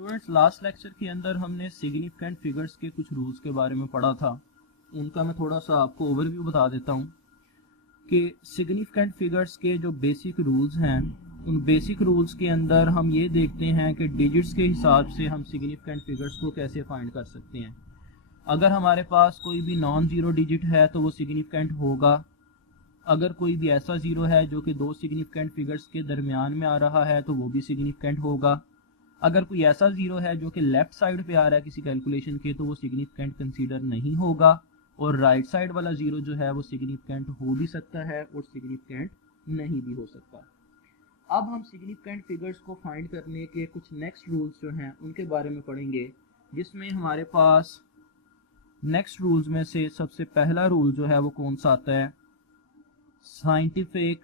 Students, last lecture के अंदर हमने सिग्निफिकेंट फिगर्स के कुछ रूल्स के बारे में पढ़ा था। उनका मैं थोड़ा सा आपको ओवरव्यू बता देता हूँ कि सिग्निफिकेंट फिगर्स के जो बेसिक रूल्स हैं, उन बेसिक रूल्स के अंदर हम ये देखते हैं कि डिजिट्स के हिसाब से हम सिग्निफिकेंट फिगर्स को कैसे फाइंड कर सकते हैं। अगर हमारे पास कोई भी नॉन ज़ीरो डिजिट है तो वो सिग्निफिकेंट होगा। अगर कोई भी ऐसा ज़ीरो है जो कि दो सिग्निफिकेंट फिगर्स के दरमियान में आ रहा है तो वो भी सिग्निफिकेंट होगा। अगर कोई ऐसा ज़ीरो है जो कि लेफ़्ट साइड पे आ रहा है किसी कैलकुलेशन के तो वो सिग्निफिकेंट कंसीडर नहीं होगा, और राइट साइड वाला ज़ीरो जो है वो सिग्निफिकेंट हो भी सकता है और सिग्निफिकेंट नहीं भी हो सकता। अब हम सिग्निफिकेंट फिगर्स को फाइंड करने के कुछ नेक्स्ट रूल्स जो हैं उनके बारे में पढ़ेंगे, जिसमें हमारे पास नेक्स्ट रूल्स में से सबसे पहला रूल जो है वो कौन सा आता है, साइंटिफिक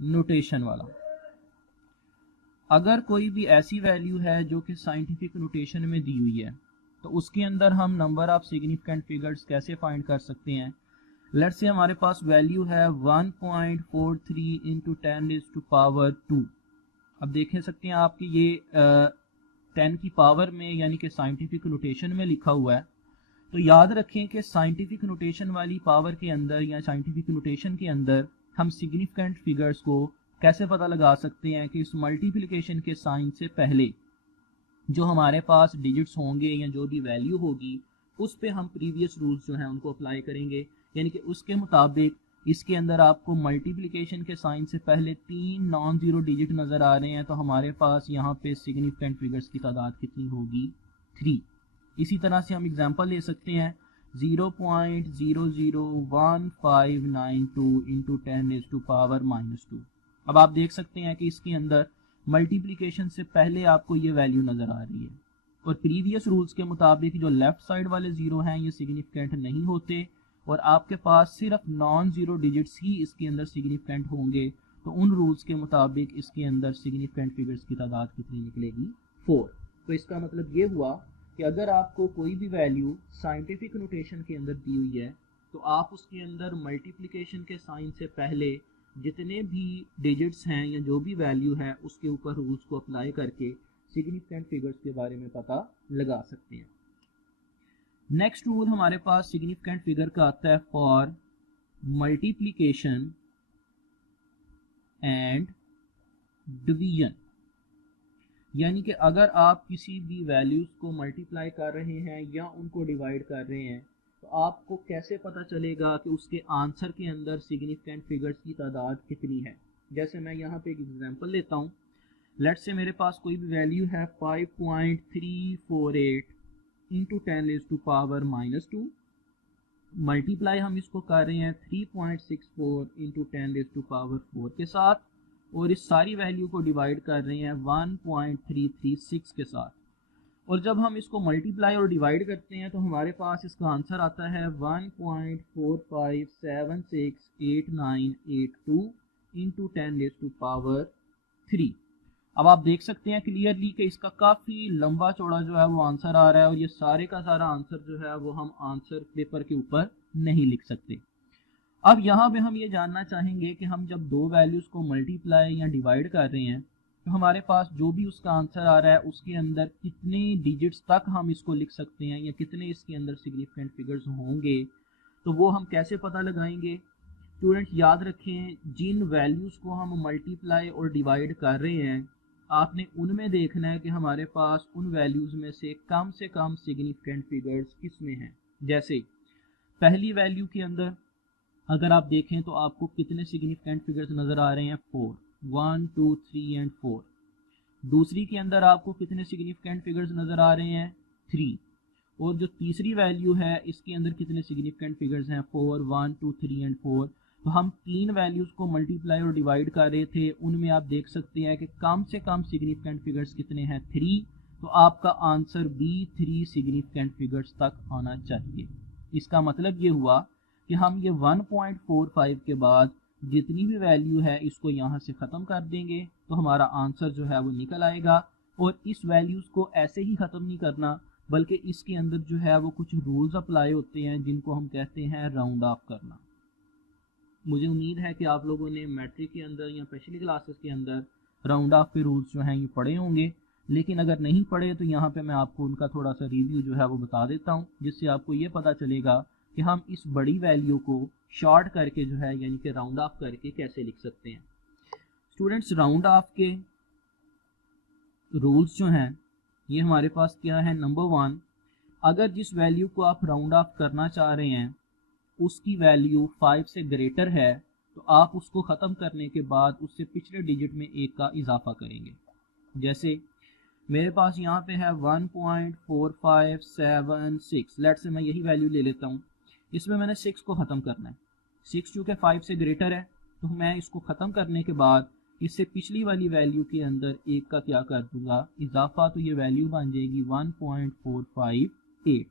नोटेशन वाला। अगर कोई भी ऐसी वैल्यू है जो कि साइंटिफिक नोटेशन में दी हुई है तो उसके अंदर हम नंबर ऑफ सिग्निफिकेंट फिगर्स कैसे फाइंड कर सकते हैं। लेट्स से हमारे पास वैल्यू है 1.43 इंटू 10⁻²। अब देख सकते हैं आपकी ये 10 की पावर में यानी कि साइंटिफिक नोटेशन में लिखा हुआ है। तो याद रखें कि साइंटिफिक नोटेशन वाली पावर के अंदर या साइंटिफिक नोटेशन के अंदर हम सिग्निफिकेंट फिगर्स को कैसे पता लगा सकते हैं कि इस मल्टीप्लिकेशन के साइन से पहले जो हमारे पास डिजिट्स होंगे या जो भी वैल्यू होगी उस पे हम प्रीवियस रूल्स जो हैं उनको अप्लाई करेंगे। यानी कि उसके मुताबिक इसके अंदर आपको मल्टीप्लिकेशन के साइन से पहले 3 नॉन ज़ीरो डिजिट नज़र आ रहे हैं तो हमारे पास यहाँ पे सिग्निफिकेंट फिगर्स की तादाद कितनी होगी, 3। इसी तरह से हम एग्जांपल ले सकते हैं 0.001592 इंटू 10⁻²। अब आप देख सकते हैं कि इसके अंदर मल्टीप्लिकेशन से पहले आपको ये वैल्यू नज़र आ रही है, और प्रीवियस रूल्स के मुताबिक जो लेफ़्ट साइड वाले ज़ीरो हैं ये सिग्निफिकेंट नहीं होते और आपके पास सिर्फ नॉन ज़ीरो डिजिट्स ही इसके अंदर सिग्निफिकेंट होंगे। तो उन रूल्स के मुताबिक इसके अंदर सिग्निफिकेंट फिगर्स की तादाद कितनी निकलेगी, 4। तो इसका मतलब ये हुआ कि अगर आपको कोई भी वैल्यू साइंटिफिक नोटेशन के अंदर दी हुई है तो आप उसके अंदर मल्टीप्लिकेशन के साइन से पहले जितने भी डिजिट्स हैं या जो भी वैल्यू है उसके ऊपर रूल्स को अप्लाई करके सिग्निफिकेंट फिगर्स के बारे में पता लगा सकते हैं। नेक्स्ट रूल हमारे पास सिग्निफिकेंट फिगर का आता है फॉर मल्टीप्लिकेशन एंड डिवीजन। यानी कि अगर आप किसी भी वैल्यूज़ को मल्टीप्लाई कर रहे हैं या उनको डिवाइड कर रहे हैं तो आपको कैसे पता चलेगा कि उसके आंसर के अंदर सिग्निफिकेंट फिगर्स की तादाद कितनी है। जैसे मैं यहाँ पे एक एग्जांपल लेता हूँ। लेट्स से मेरे पास कोई भी वैल्यू है 5.348 इंटू 10⁻²। मल्टीप्लाई हम इसको कर रहे हैं 3.64 इंटू 10⁻⁴ के साथ, और इस सारी वैल्यू को डिवाइड कर रहे हैं 1.336 के साथ। और जब हम इसको मल्टीप्लाई और डिवाइड करते हैं तो हमारे पास इसका आंसर आता है 1.45768982 इंटू 10⁻3। अब आप देख सकते हैं क्लियरली कि इसका काफ़ी लंबा चौड़ा जो है वो आंसर आ रहा है, और ये सारे का सारा आंसर जो है वो हम आंसर पेपर के ऊपर नहीं लिख सकते। अब यहाँ पे हम ये जानना चाहेंगे कि हम जब दो वैल्यूज़ को मल्टीप्लाई या डिवाइड कर रहे हैं तो हमारे पास जो भी उसका आंसर आ रहा है उसके अंदर कितने डिजिट्स तक हम इसको लिख सकते हैं या कितने इसके अंदर सिग्निफिकेंट फिगर्स होंगे, तो वो हम कैसे पता लगाएंगे। स्टूडेंट्स याद रखें, जिन वैल्यूज़ को हम मल्टीप्लाई और डिवाइड कर रहे हैं आपने उनमें देखना है कि हमारे पास उन वैल्यूज़ में से कम सिग्निफिकेंट फिगर्स किस में हैं। जैसे पहली वैल्यू के अंदर अगर आप देखें तो आपको कितने सिग्निफिकेंट फिगर्स नज़र आ रहे हैं, 4, 1 2 3 एंड 4। दूसरी के अंदर आपको कितने सिग्निफिकेंट फिगर्स नज़र आ रहे हैं, 3। और जो तीसरी वैल्यू है इसके अंदर कितने सिग्निफिकेंट फिगर्स हैं, 4, 1 2 3 एंड 4। तो हम तीन वैल्यूज़ को मल्टीप्लाई और डिवाइड कर रहे थे, उनमें आप देख सकते हैं कि कम से कम सिग्निफिकेंट फिगर्स कितने हैं, 3। तो आपका आंसर भी 3 सिग्निफिकेंट फिगर्स तक आना चाहिए। इसका मतलब ये हुआ कि हम ये 1.45 के बाद जितनी भी वैल्यू है इसको यहाँ से ख़त्म कर देंगे तो हमारा आंसर जो है वो निकल आएगा। और इस वैल्यूज़ को ऐसे ही ख़त्म नहीं करना, बल्कि इसके अंदर जो है वो कुछ रूल्स अप्लाई होते हैं जिनको हम कहते हैं राउंड ऑफ करना। मुझे उम्मीद है कि आप लोगों ने मैट्रिक के अंदर या स्पेशली क्लासेस के अंदर राउंड ऑफ के रूल्स जो हैं ये पढ़े होंगे। लेकिन अगर नहीं पढ़े तो यहाँ पे मैं आपको उनका थोड़ा सा रिव्यू जो है वो बता देता हूँ, जिससे आपको ये पता चलेगा कि हम इस बड़ी वैल्यू को शॉर्ट करके जो है यानी कि राउंड ऑफ करके कैसे लिख सकते हैं। स्टूडेंट्स, राउंड ऑफ के रूल्स जो हैं ये हमारे पास क्या है। नंबर 1, अगर जिस वैल्यू को आप राउंड ऑफ करना चाह रहे हैं उसकी वैल्यू 5 से ग्रेटर है तो आप उसको ख़त्म करने के बाद उससे पिछले डिजिट में 1 का इजाफा करेंगे। जैसे मेरे पास यहाँ पे है 1.4576, लेट से मैं यही वैल्यू ले लेता हूँ। इसमें मैंने 6 को ख़त्म करना है। 6 चूँकि 5 से ग्रेटर है तो मैं इसको ख़त्म करने के बाद इससे पिछली वाली वैल्यू के अंदर 1 का क्या कर दूंगा, इजाफा, तो ये वैल्यू बन जाएगी 1.458।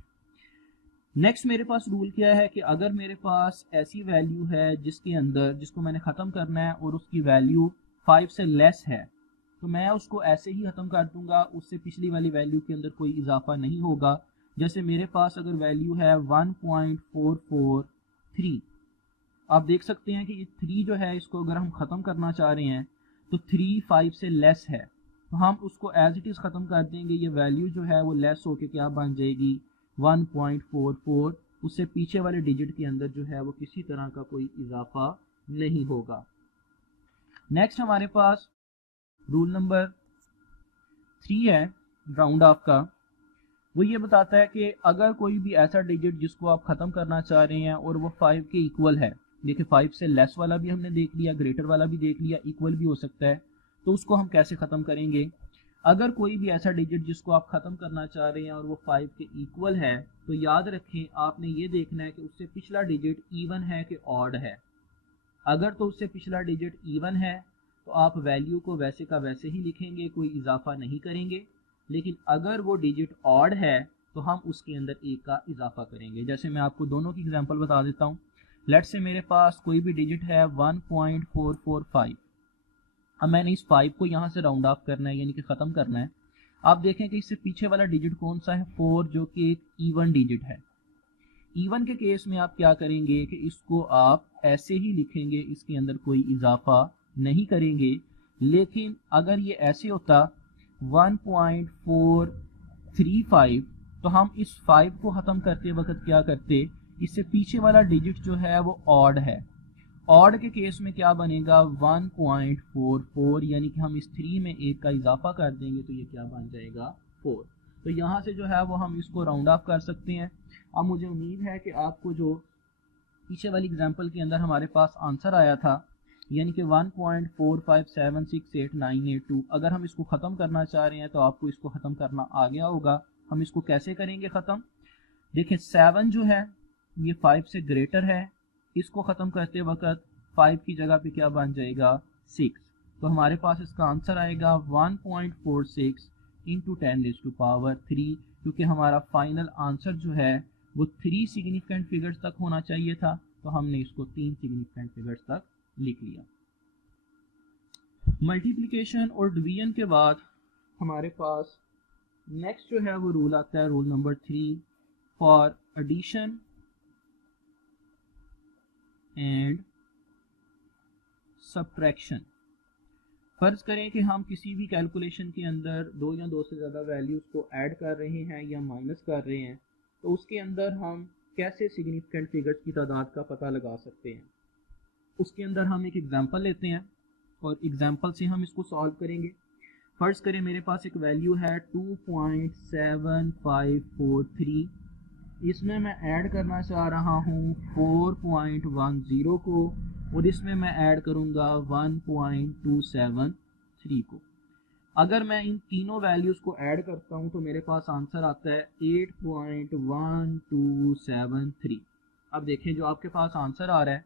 नेक्स्ट मेरे पास रूल क्या है कि अगर मेरे पास ऐसी वैल्यू है जिसके अंदर जिसको मैंने ख़त्म करना है और उसकी वैल्यू 5 से लेस है तो मैं उसको ऐसे ही ख़त्म कर दूंगा, उससे पिछली वाली वैल्यू के अंदर कोई इजाफा नहीं होगा। जैसे मेरे पास अगर वैल्यू है 1.443, आप देख सकते हैं कि ये 3 जो है इसको अगर हम ख़त्म करना चाह रहे हैं तो 3 5 से लेस है तो हम उसको एज इट इज़ ख़त्म कर देंगे। ये वैल्यू जो है वो लेस होके क्या बन जाएगी 1.44, उससे पीछे वाले डिजिट के अंदर जो है वो किसी तरह का कोई इजाफा नहीं होगा। नेक्स्ट हमारे पास रूल नंबर 3 है राउंड ऑफ का। वो ये बताता है कि अगर कोई भी ऐसा डिजिट जिसको आप ख़त्म करना चाह रहे हैं और वो 5 के इक्वल है, देखिए 5 से लेस वाला भी हमने देख लिया, ग्रेटर वाला भी देख लिया, इक्वल भी हो सकता है, तो उसको हम कैसे ख़त्म करेंगे। अगर कोई भी ऐसा डिजिट जिसको आप ख़त्म करना चाह रहे हैं और वो 5 के इक्वल है तो याद रखें आपने ये देखना है कि उससे पिछला डिजिट इवन है कि ऑड है। अगर तो उससे पिछला डिजिट इवन है तो आप वैल्यू को वैसे का वैसे ही लिखेंगे, कोई इजाफा नहीं करेंगे। लेकिन अगर वो डिजिट ऑड है तो हम उसके अंदर 1 का इजाफा करेंगे। जैसे मैं आपको दोनों की एग्जांपल बता देता हूँ। लेट्स से मेरे पास कोई भी डिजिट है 1.445। अब मैंने इस 5 को यहाँ से राउंड ऑफ करना है यानी कि ख़त्म करना है। आप देखें कि इससे पीछे वाला डिजिट कौन सा है, 4, जो कि एक इवन डिजिट है। इवन के केस में आप क्या करेंगे कि इसको आप ऐसे ही लिखेंगे, इसके अंदर कोई इजाफा नहीं करेंगे। लेकिन अगर ये ऐसे होता 1.435 तो हम इस 5 को ख़त्म करते वक्त क्या करते, इससे पीछे वाला डिजिट जो है वो ऑड है। ऑड के केस में क्या बनेगा 1.44, यानी कि हम इस 3 में 1 का इजाफा कर देंगे तो ये क्या बन जाएगा 4। तो यहाँ से जो है वो हम इसको राउंड ऑफ कर सकते हैं। अब मुझे उम्मीद है कि आपको जो पीछे वाली एग्जांपल के अंदर हमारे पास आंसर आया था यानी कि 1.457688982, अगर हम इसको ख़त्म करना चाह रहे हैं तो आपको इसको ख़त्म करना आ गया होगा। हम इसको कैसे करेंगे ख़त्म, देखिए 7 जो है ये 5 से ग्रेटर है, इसको ख़त्म करते वक्त 5 की जगह पे क्या बन जाएगा 6, तो हमारे पास इसका आंसर आएगा 1.46 इंटू 10⁻³ क्योंकि हमारा फाइनल आंसर जो है वो 3 सिग्निफिकेंट फिगर्स तक होना चाहिए था तो हमने इसको 3 सिग्निफिकेंट फिगर्स तक लिख लिया। मल्टीप्लिकेशन और डिवीजन के बाद हमारे पास नेक्स्ट जो है वो रूल आता है, rule number 3 for addition and subtraction. फर्ज करें कि हम किसी भी कैलकुलेशन के अंदर 2 या 2 से ज़्यादा वैल्यूज़ को ऐड कर रहे हैं या माइनस कर रहे हैं तो उसके अंदर हम कैसे सिग्निफिकेंट फिगर्स की तादाद का पता लगा सकते हैं। उसके अंदर हम एक एग्जांपल लेते हैं और एग्जांपल से हम इसको सॉल्व करेंगे। फर्ज करें मेरे पास एक वैल्यू है 2.7543, इसमें मैं ऐड करना चाह रहा हूँ 4.10 को और इसमें मैं ऐड करूँगा 1.273 को। अगर मैं इन तीनों वैल्यूज़ को ऐड करता हूँ तो मेरे पास आंसर आता है 8.1273। अब देखें जो आपके पास आंसर आ रहा है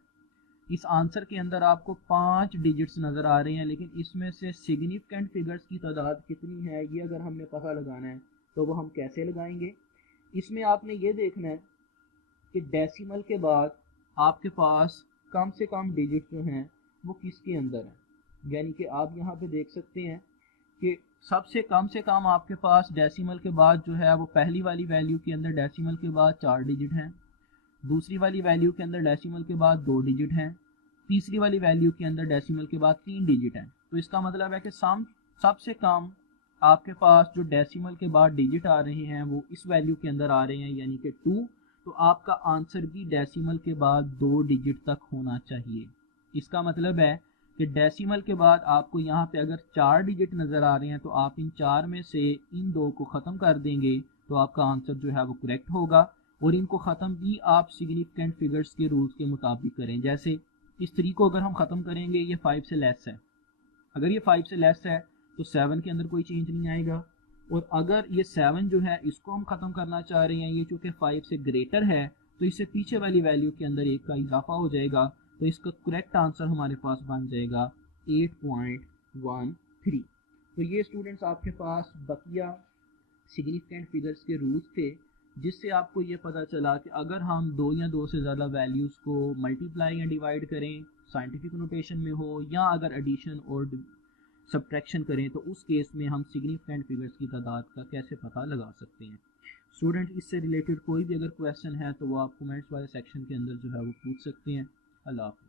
इस आंसर के अंदर आपको 5 डिजिट्स नज़र आ रहे हैं, लेकिन इसमें से सिग्निफिकेंट फिगर्स की तादाद कितनी है ये अगर हमने पता लगाना है तो वो हम कैसे लगाएंगे। इसमें आपने ये देखना है कि डेसिमल के बाद आपके पास कम से कम डिजिट जो हैं वो किसके अंदर हैं। यानी कि आप यहाँ पे देख सकते हैं कि सबसे कम से कम आपके पास डेसिमल के बाद जो है वो पहली वाली वैल्यू के अंदर डेसिमल के बाद 4 डिजिट हैं, दूसरी वाली वैल्यू के अंदर डेसिमल के बाद 2 डिजिट हैं, तीसरी वाली वैल्यू के अंदर डेसिमल के बाद 3 डिजिट हैं। तो इसका मतलब है कि सबसे कम आपके पास जो डेसिमल के बाद डिजिट आ रहे हैं वो इस वैल्यू के अंदर आ रहे हैं यानी कि 2, तो आपका आंसर भी डेसिमल के बाद 2 डिजिट तक होना चाहिए। इसका मतलब है कि डेसिमल के बाद आपको यहाँ पे अगर 4 डिजिट नज़र आ रहे हैं तो आप इन 4 में से इन 2 को ख़त्म कर देंगे तो आपका आंसर जो है वो करेक्ट होगा। और इनको ख़त्म भी आप सिग्निफिकेंट फिगर्स के रूल्स के मुताबिक करें। जैसे इस 3 को अगर हम ख़त्म करेंगे, ये 5 से लेस है, अगर ये 5 से लेस है तो 7 के अंदर कोई चेंज नहीं आएगा। और अगर ये 7 जो है इसको हम ख़त्म करना चाह रहे हैं, ये चूँकि 5 से ग्रेटर है तो इससे पीछे वाली वैल्यू के अंदर 1 का इजाफा हो जाएगा, तो इसका करेक्ट आंसर हमारे पास बन जाएगा 8.13। तो ये स्टूडेंट्स आपके पास बकिया सिग्निफिकेंट फिगर्स के रूल्स थे, जिससे आपको ये पता चला कि अगर हम 2 या 2 से ज़्यादा वैल्यूज़ को मल्टीप्लाई या डिवाइड करें, साइंटिफिक नोटेशन में हो या अगर एडिशन और सब्ट्रैक्शन करें, तो उस केस में हम सिग्निफिकेंट फिगर्स की तादाद का कैसे पता लगा सकते हैं। स्टूडेंट इससे रिलेटेड कोई भी अगर क्वेश्चन है तो वो आप कमेंट्स वाले सेक्शन के अंदर जो है वो पूछ सकते हैं। अल्लाह हाफ़िज़।